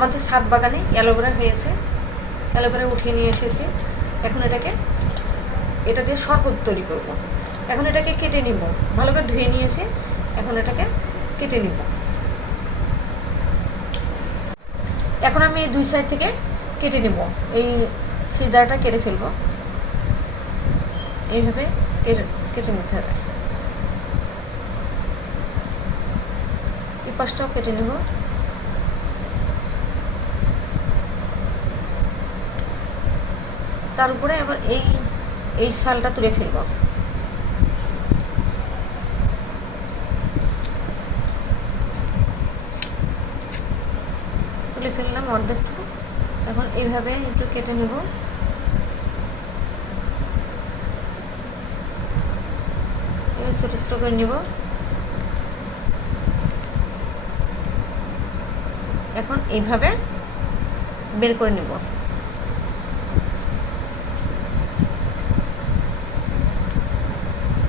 আমাদের ছাদ বাগানে অ্যালোভেরা হয়েছে। অ্যালোভেরা উঠিয়ে নিয়ে এসেছি। এখন এটাকে, এটা দিয়ে শরবত তৈরি করব। এখন এটাকে কেটে নিব। ভালো করে ধুয়ে নিয়েছি। এখন এটাকে কেটে নিব। এখন আমি এই দুই সাইড থেকে কেটে নেব। এই সিদাটা কেটে ফেলব। এইভাবে কেটে কেটে নিতে হবে। এই পাশটাও কেটে নেব। তার উপরে আবার এই এই শালটা তুলে ফেলব। তুলে ফেললাম অর্ধেকটুকু। এখন এইভাবে একটু কেটে নেব। ছোটো ছোটো করে নেব। এখন এইভাবে বের করে নেব।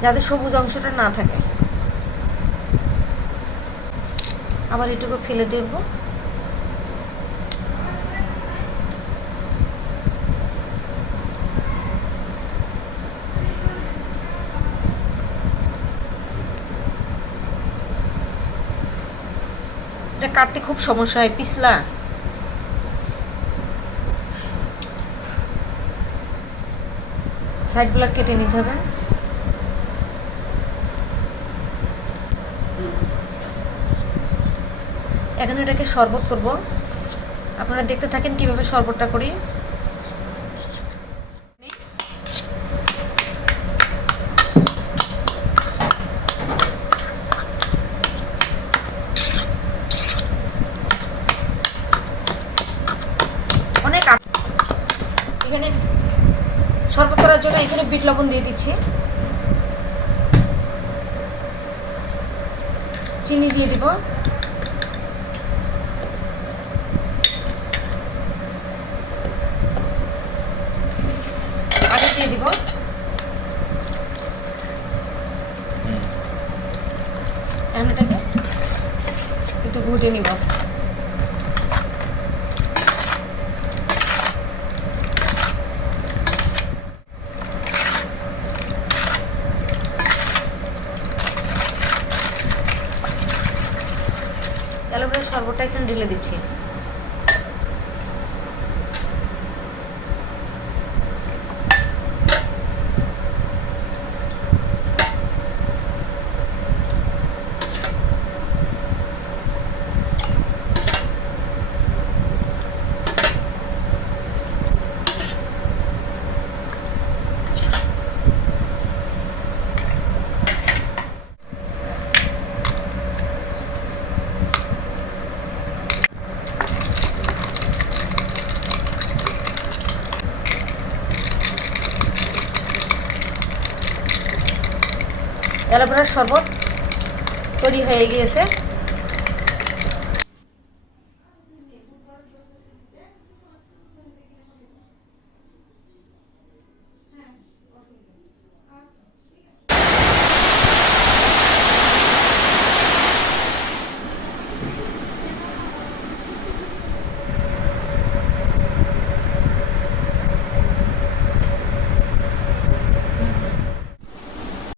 যাতে সবুজ অংশটা না থাকে। আবার এটুকু ফেলে দেবো। এটা কাটতে খুব সমস্যা হয়, পিছলা। সাইডগুলো কেটে নিতে হবে। এখন এটাকে শরবত করব। আপনারা দেখতে থাকেন কীভাবে শরবতটা করি। অনেক এখানে শরবত করার জন্য এখানে বিট লবণ দিয়ে দিচ্ছি। চিনি দিয়ে দিব। আগে দিয়ে দিব। এখন এটাকে একটু ঘুটে নিব। অ্যালোভেরা শরবতটা এখানে ঢেলে দিচ্ছি। অ্যালোভেরার শরবত তৈরি হয়ে গিয়েছে।